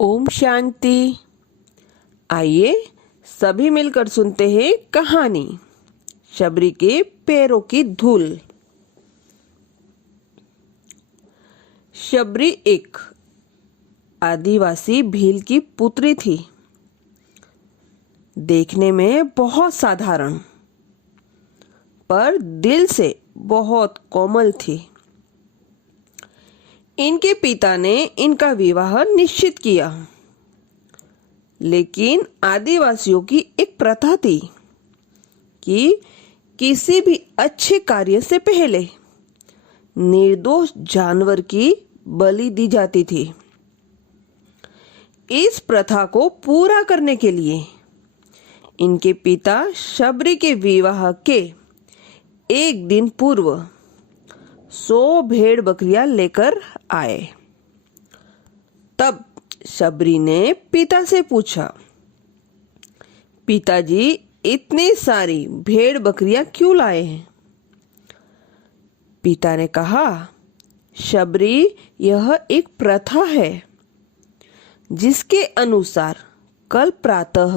ओम शांति। आइए सभी मिलकर सुनते हैं कहानी शबरी के पैरों की धूल। शबरी एक आदिवासी भील की पुत्री थी। देखने में बहुत साधारण पर दिल से बहुत कोमल थी। इनके पिता ने इनका विवाह निश्चित किया, लेकिन आदिवासियों की एक प्रथा थी कि किसी भी अच्छे कार्य से पहले निर्दोष जानवर की बलि दी जाती थी। इस प्रथा को पूरा करने के लिए इनके पिता शबरी के विवाह के एक दिन पूर्व 100 भेड़ बकरियां लेकर आए। तब शबरी ने पिता से पूछा, पिताजी इतनी सारी भेड़ बकरियां क्यों लाए हैं? पिता ने कहा, शबरी यह एक प्रथा है जिसके अनुसार कल प्रातः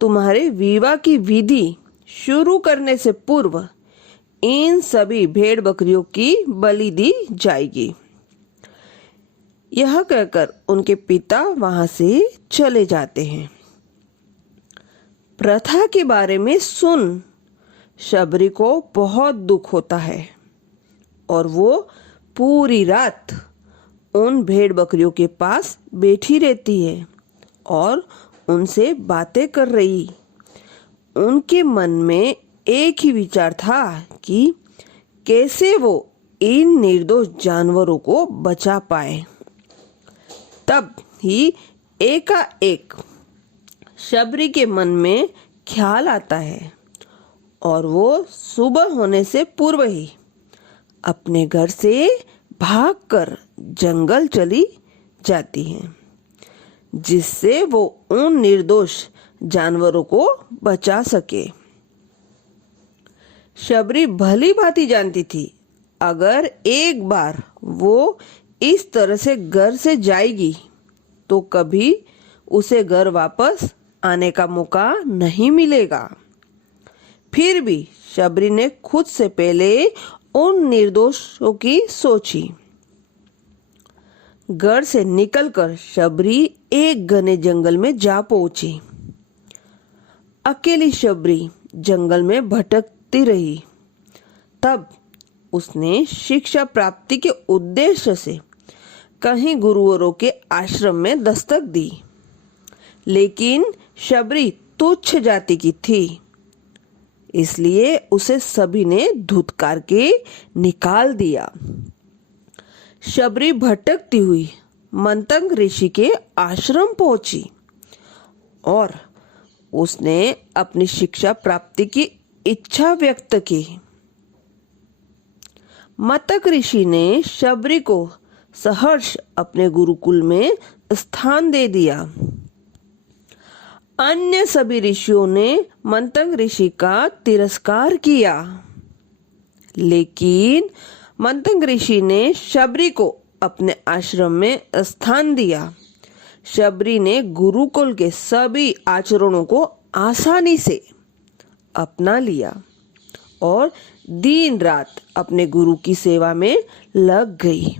तुम्हारे विवाह की विधि शुरू करने से पूर्व इन सभी भेड़ बकरियों की बलि दी जाएगी। यह कहकर उनके पिता वहां से चले जाते हैं। प्रथा के बारे में सुन शबरी को बहुत दुख होता है और वो पूरी रात उन भेड़ बकरियों के पास बैठी रहती है और उनसे बातें कर रही। उनके मन में एक ही विचार था कि कैसे वो इन निर्दोष जानवरों को बचा पाए। तब ही एकाएक शबरी के मन में ख्याल आता है और वो सुबह होने से पूर्व ही अपने घर से भागकर जंगल चली जाती है, जिससे वो उन निर्दोष जानवरों को बचा सके। शबरी भली भांति जानती थी, अगर एक बार वो इस तरह से घर से जाएगी तो कभी उसे घर वापस आने का मौका नहीं मिलेगा। फिर भी शबरी ने खुद से पहले उन निर्दोषों की सोची। घर से निकलकर शबरी एक घने जंगल में जा पहुंची। अकेली शबरी जंगल में भटकती रही। तब उसने शिक्षा प्राप्ति के उद्देश्य से कहीं गुरुवरों के आश्रम में दस्तक दी, लेकिन शबरी तुच्छ जाति की थी, इसलिए उसे सभी ने धुतकार के निकाल दिया। शबरी भटकती हुई मंतंग ऋषि के आश्रम पहुंची और उसने अपनी शिक्षा प्राप्ति की इच्छा व्यक्त की। मतक ऋषि ने शबरी को सहर्ष अपने गुरुकुल में स्थान दे दिया। अन्य सभी ऋषियों ने मंतंग ऋषि का तिरस्कार किया, लेकिन मंतंग ऋषि ने शबरी को अपने आश्रम में स्थान दिया। शबरी ने गुरुकुल के सभी आचरणों को आसानी से अपना लिया और दिन रात अपने गुरु की सेवा में लग गई।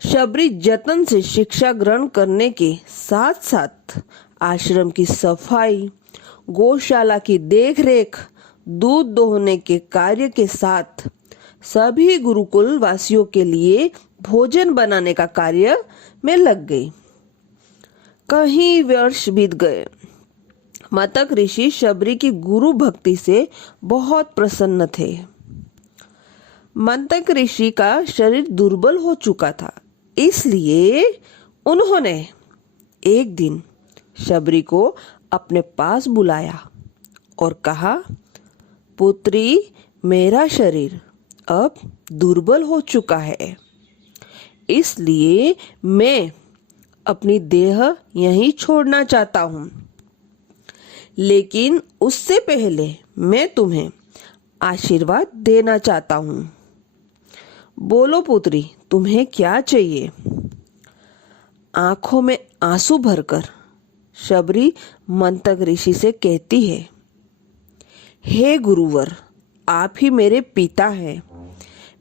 शबरी जतन से शिक्षा ग्रहण करने के साथ साथ आश्रम की सफाई, गौशाला की देखरेख, दूध दोहने के कार्य के साथ सभी गुरुकुल वासियों के लिए भोजन बनाने का कार्य में लग गई। कई वर्ष बीत गए। मतक ऋषि शबरी की गुरु भक्ति से बहुत प्रसन्न थे। मंतक ऋषि का शरीर दुर्बल हो चुका था, इसलिए उन्होंने एक दिन शबरी को अपने पास बुलाया और कहा, पुत्री, मेरा शरीर अब दुर्बल हो चुका है, इसलिए मैं अपनी देह यहीं छोड़ना चाहता हूँ, लेकिन उससे पहले मैं तुम्हें आशीर्वाद देना चाहता हूँ। बोलो पुत्री, तुम्हें क्या चाहिए? आंखों में आंसू भरकर शबरी मंतक ऋषि से कहती है, हे गुरुवर, आप ही मेरे पिता हैं।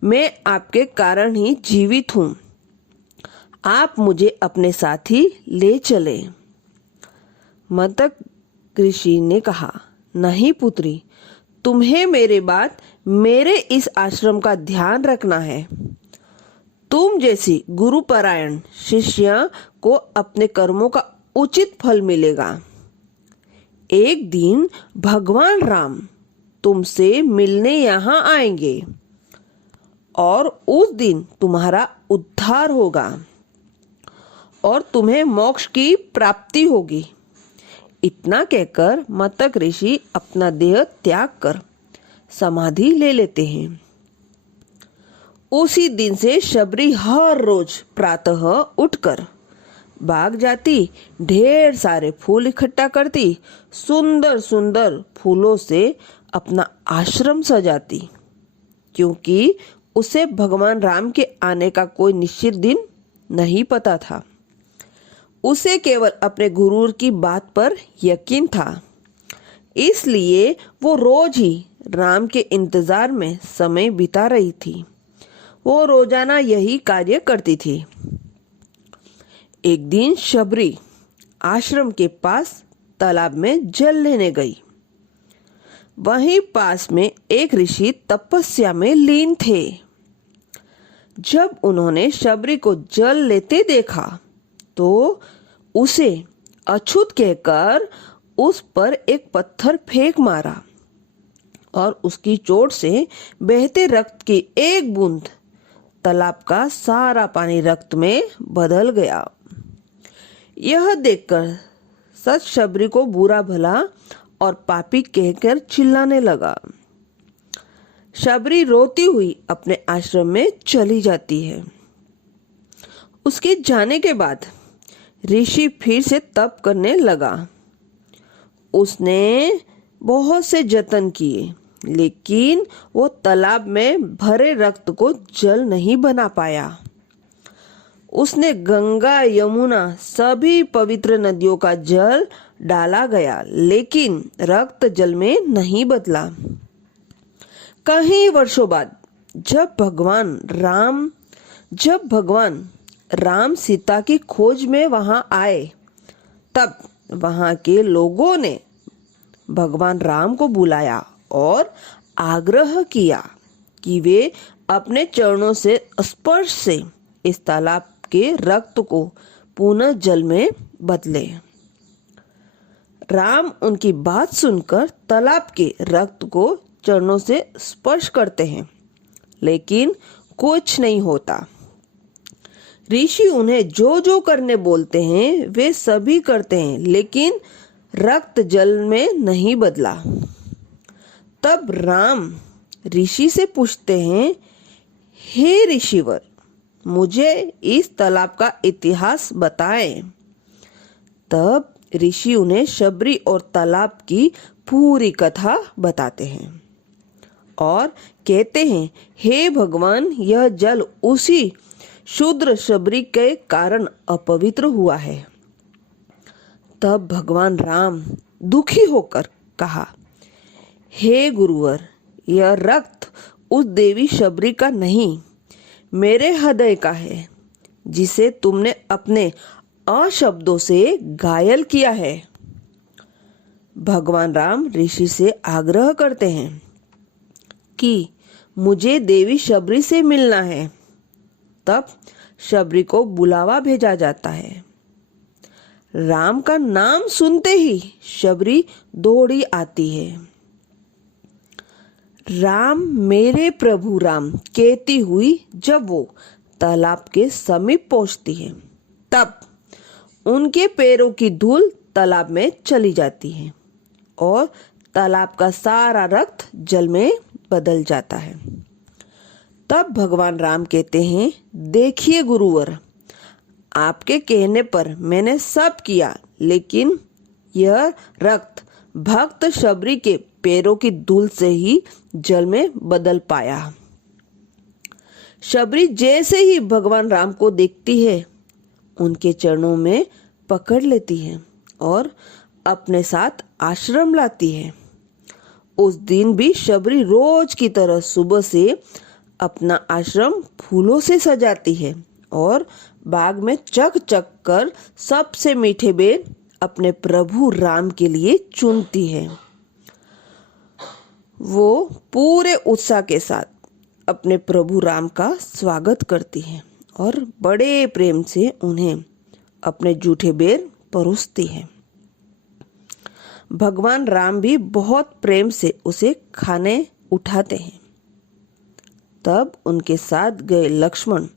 मैं आपके कारण ही जीवित हूँ। आप मुझे अपने साथ ही ले चले। मंतक ऋषि ने कहा, नहीं पुत्री, तुम्हें मेरे बाद मेरे इस आश्रम का ध्यान रखना है। तुम जैसी गुरुपरायण शिष्य को अपने कर्मों का उचित फल मिलेगा। एक दिन भगवान राम तुमसे मिलने यहाँ आएंगे और उस दिन तुम्हारा उद्धार होगा और तुम्हें मोक्ष की प्राप्ति होगी। इतना कहकर मंतक ऋषि अपना देह त्याग कर समाधि ले लेते हैं। उसी दिन से शबरी हर रोज प्रातः उठकर बाग जाती, ढेर सारे फूल इकट्ठा करती, सुंदर सुंदर फूलों से अपना आश्रम सजाती, क्योंकि उसे भगवान राम के आने का कोई निश्चित दिन नहीं पता था। उसे केवल अपने गुरु की बात पर यकीन था, इसलिए वो रोज ही राम के इंतजार में समय बिता रही थी। वो रोजाना यही कार्य करती थी। एक दिन शबरी आश्रम के पास तालाब में जल लेने गई। वहीं पास में एक ऋषि तपस्या में लीन थे। जब उन्होंने शबरी को जल लेते देखा तो उसे अछूत कहकर उस पर एक पत्थर फेंक मारा और उसकी चोट से बहते रक्त की एक बूंद तालाब का सारा पानी रक्त में बदल गया। यह देखकर सच शबरी को बुरा भला और पापी कहकर चिल्लाने लगा। शबरी रोती हुई अपने आश्रम में चली जाती है। उसके जाने के बाद ऋषि फिर से तप करने लगा। उसने बहुत से जतन किए, लेकिन वो तालाब में भरे रक्त को जल नहीं बना पाया। उसने गंगा, यमुना, सभी पवित्र नदियों का जल डाला गया, लेकिन रक्त जल में नहीं बदला। कई वर्षों बाद जब भगवान राम सीता की खोज में वहां आए, तब वहां के लोगों ने भगवान राम को बुलाया और आग्रह किया कि वे अपने चरणों से स्पर्श से इस तालाब के रक्त को पुनः जल में बदले। राम उनकी बात सुनकर तालाब के रक्त को चरणों से स्पर्श करते हैं, लेकिन कुछ नहीं होता। ऋषि उन्हें जो जो करने बोलते हैं वे सभी करते हैं, लेकिन रक्त जल में नहीं बदला। तब राम ऋषि से पूछते हैं, हे ऋषिवर, मुझे इस तालाब का इतिहास बताएं। तब ऋषि उन्हें शबरी और तालाब की पूरी कथा बताते हैं और कहते हैं, हे भगवान, यह जल उसी शूद्र शबरी के कारण अपवित्र हुआ है। तब भगवान राम दुखी होकर कहा, हे गुरुवर, यह रक्त उस देवी शबरी का नहीं, मेरे हृदय का है, जिसे तुमने अपने अशब्दों से घायल किया है। भगवान राम ऋषि से आग्रह करते हैं कि मुझे देवी शबरी से मिलना है। तब शबरी को बुलावा भेजा जाता है। राम का नाम सुनते ही शबरी दौड़ी आती है। राम, मेरे प्रभु राम कहती हुई जब वो तालाब के समीप पहुंचती है, तब उनके पैरों की धूल तालाब में चली जाती है और तालाब का सारा रक्त जल में बदल जाता है। तब भगवान राम कहते हैं, देखिए गुरुवर, आपके कहने पर मैंने सब किया, लेकिन यह रक्त भक्त शबरी के पैरों की धूल से ही जल में बदल पाया। शबरी जैसे ही भगवान राम को देखती है, उनके चरणों में पकड़ लेती है और अपने साथ आश्रम लाती है। उस दिन भी शबरी रोज की तरह सुबह से अपना आश्रम फूलों से सजाती है और बाग में चक चक कर सबसे मीठे बेर अपने प्रभु राम के लिए चुनती है। वो पूरे उत्साह के साथ अपने प्रभु राम का स्वागत करती है और बड़े प्रेम से उन्हें अपने जूठे बेर परोसती है। भगवान राम भी बहुत प्रेम से उसे खाने उठाते हैं। तब उनके साथ गए लक्ष्मण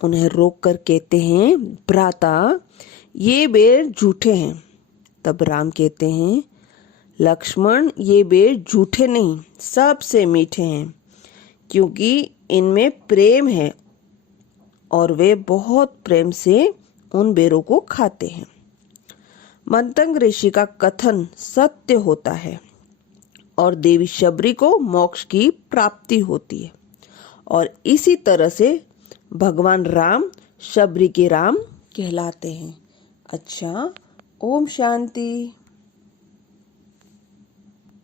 उन्हें रोककर कहते हैं, भ्राता, ये बेर झूठे हैं। तब राम कहते हैं, लक्ष्मण, ये बेर झूठे नहीं, सबसे मीठे हैं, क्योंकि इनमें प्रेम है और वे बहुत प्रेम से उन बेरों को खाते हैं। मंतंग ऋषि का कथन सत्य होता है और देवी शबरी को मोक्ष की प्राप्ति होती है और इसी तरह से भगवान राम शबरी के राम कहलाते हैं। अच्छा, ओम शांति।